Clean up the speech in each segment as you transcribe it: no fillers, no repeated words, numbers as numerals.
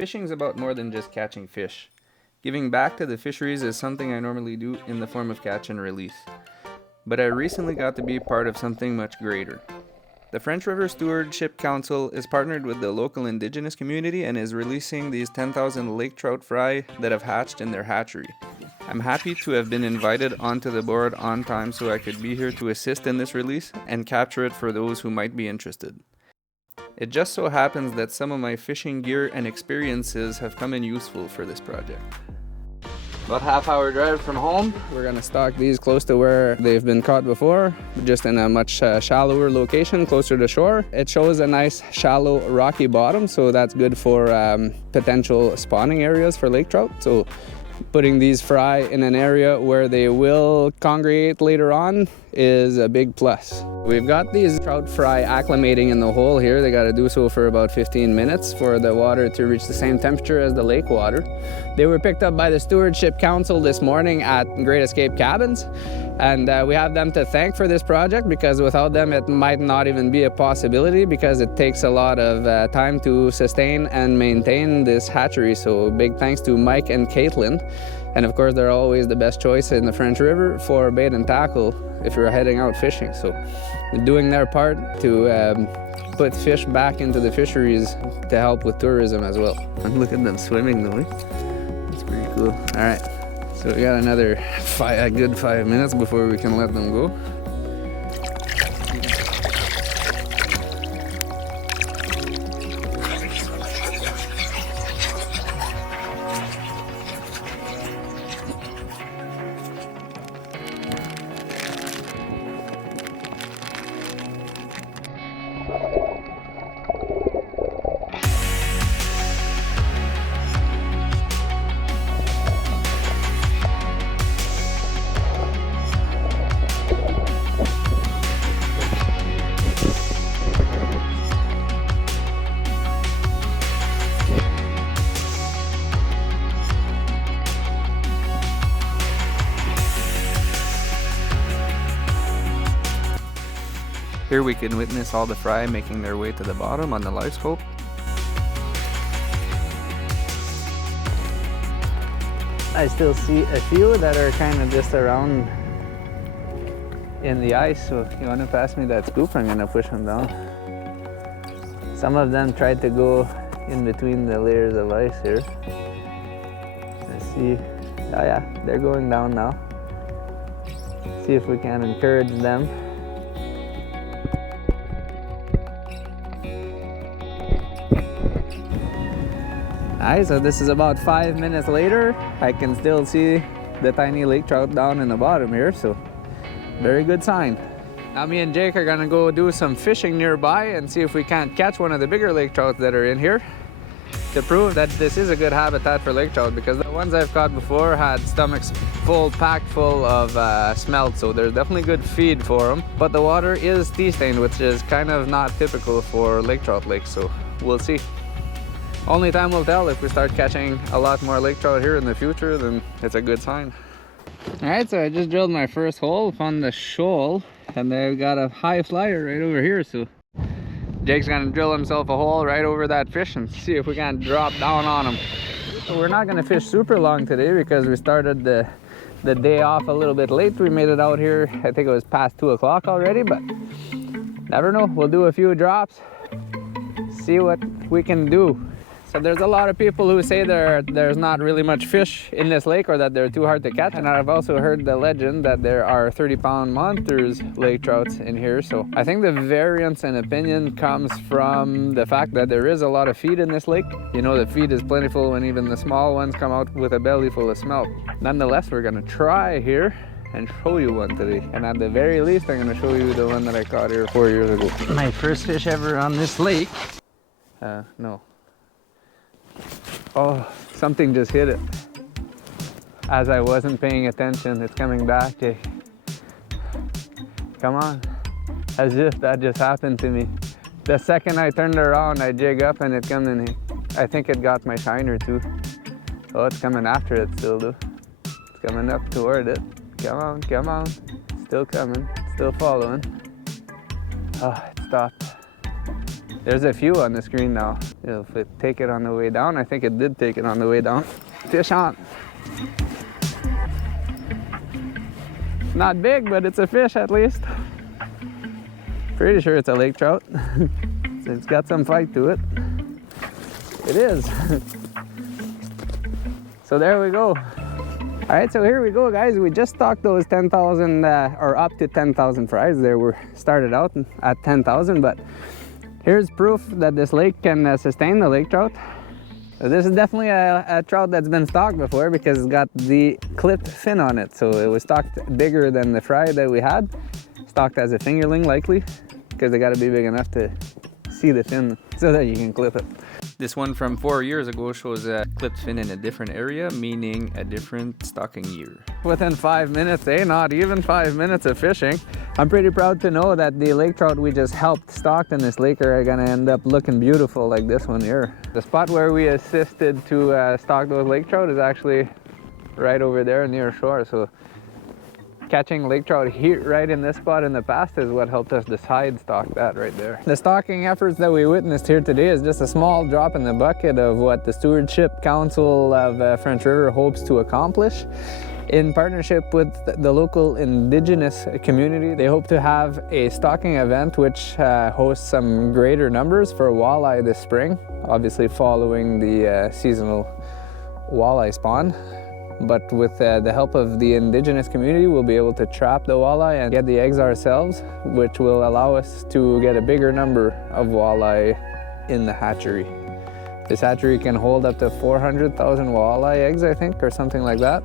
Fishing is about more than just catching fish. Giving back to the fisheries is something I normally do in the form of catch and release. But I recently got to be part of something much greater. The French River Stewardship Council is partnered with the local indigenous community and is releasing these 10,000 lake trout fry that have hatched in their hatchery. I'm happy to have been invited onto the board on time so I could be here to assist in this release and capture it for those who might be interested. It just so happens that some of my fishing gear and experiences have come in useful for this project. About half-hour drive from home. We're gonna stock these close to where they've been caught before, just in a much shallower location, closer to shore. It shows a nice shallow rocky bottom, so that's good for potential spawning areas for lake trout. So putting these fry in an area where they will congregate later on is a big plus. We've got these trout fry acclimating in the hole here. They got to do so for about 15 minutes for the water to reach the same temperature as the lake water. They were picked up by the Stewardship Council this morning at Great Escape Cabins, and we have them to thank for this project because without them it might not even be a possibility because it takes a lot of time to sustain and maintain this hatchery. So big thanks to Mike and Caitlin. And of course, they're always the best choice in the French River for bait and tackle if you're heading out fishing. So doing their part to put fish back into the fisheries to help with tourism as well. And look at them swimming though. That's pretty cool. All right, so we got another a good 5 minutes before we can let them go. Here we can witness all the fry making their way to the bottom on the live scope. I still see a few that are kind of just around in the ice, so if you want to pass me that scoop, I'm going to push them down. Some of them tried to go in between the layers of ice here. Let's see. Oh yeah, they're going down now. See if we can encourage them. Alright, so this is about 5 minutes later. I can still see the tiny lake trout down in the bottom here, so very good sign. Now me and Jake are gonna go do some fishing nearby and see if we can't catch one of the bigger lake trout that are in here to prove that this is a good habitat for lake trout, because the ones I've caught before had stomachs packed full of smelt, so there's definitely good feed for them. But the water is tea stained, which is kind of not typical for lake trout lakes, so we'll see. Only time will tell. If we start catching a lot more lake trout here in the future, then it's a good sign. Alright, so I just drilled my first hole, found the shoal, and they've got a high flyer right over here, so Jake's gonna drill himself a hole right over that fish and see if we can drop down on him. So we're not gonna fish super long today because we started the day off a little bit late. We made it out here, I think it was past 2 o'clock already, but never know. We'll do a few drops, see what we can do. So there's a lot of people who say there's not really much fish in this lake, or that they're too hard to catch. And I've also heard the legend that there are 30-pound monsters lake trouts in here. So I think the variance in opinion comes from the fact that there is a lot of feed in this lake. You know, the feed is plentiful when even the small ones come out with a belly full of smelt. Nonetheless, we're gonna try here and show you one today. And at the very least, I'm gonna show you the one that I caught here 4 years ago. My first fish ever on this lake. No. Oh, something just hit it. As I wasn't paying attention, it's coming back, Jake. Come on. As if that just happened to me. The second I turned around, I jig up and it comes in. I think it got my shiner too. Oh, it's coming after it still, though. It's coming up toward it. Come on, come on. Still coming, still following. Oh, it stopped. There's a few on the screen now. If it take it on the way down, I think it did take it on the way down. Fish on. Not big, but it's a fish at least. Pretty sure it's a lake trout. It's got some fight to it. It is. So there we go. All right, so here we go, guys. We just stocked those 10,000 or up to 10,000 fries. There we started out at 10,000, but here's proof that this lake can sustain the lake trout. So this is definitely a trout that's been stocked before because it's got the clipped fin on it. So it was stocked bigger than the fry that we had. Stocked as a fingerling likely, because they got to be big enough to see the fin so that you can clip it. This one from 4 years ago shows a clipped fin in a different area, meaning a different stocking year. Within 5 minutes, not even 5 minutes of fishing, I'm pretty proud to know that the lake trout we just helped stock in this lake are gonna end up looking beautiful like this one here. The spot where we assisted to stock those lake trout is actually right over there near shore. So catching lake trout here right in this spot in the past is what helped us decide stock that right there. The stocking efforts that we witnessed here today is just a small drop in the bucket of what the Stewardship Council of French River hopes to accomplish. In partnership with the local indigenous community, they hope to have a stocking event which hosts some greater numbers for walleye this spring, obviously following the seasonal walleye spawn. But with the help of the indigenous community, we'll be able to trap the walleye and get the eggs ourselves, which will allow us to get a bigger number of walleye in the hatchery. This hatchery can hold up to 400,000 walleye eggs, I think, or something like that.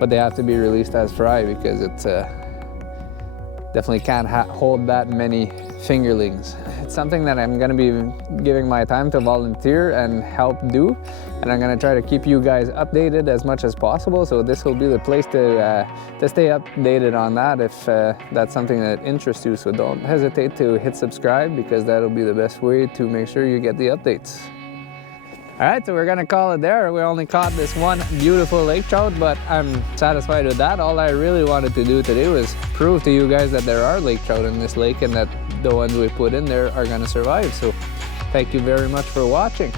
But they have to be released as fry because it's definitely can't hold that many fingerlings. It's something that I'm going to be giving my time to volunteer and help do, and I'm going to try to keep you guys updated as much as possible. So this will be the place to stay updated on that if that's something that interests you. So don't hesitate to hit subscribe because that'll be the best way to make sure you get the updates. All right, so we're gonna call it there. We only caught this one beautiful lake trout, but I'm satisfied with that. All I really wanted to do today was prove to you guys that there are lake trout in this lake and that the ones we put in there are gonna survive. So thank you very much for watching.